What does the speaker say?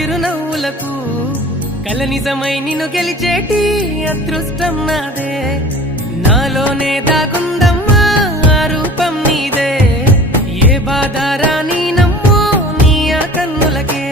చిరునవ్వులకు కల నిజమై నిన్ను గెలిచేటి అదృష్టం నాదే నాలోనే దాగుందమ్మా ఆ రూపం నీదే ఏ బాధ రాని నమ్మో నీ ఆ కన్నులకే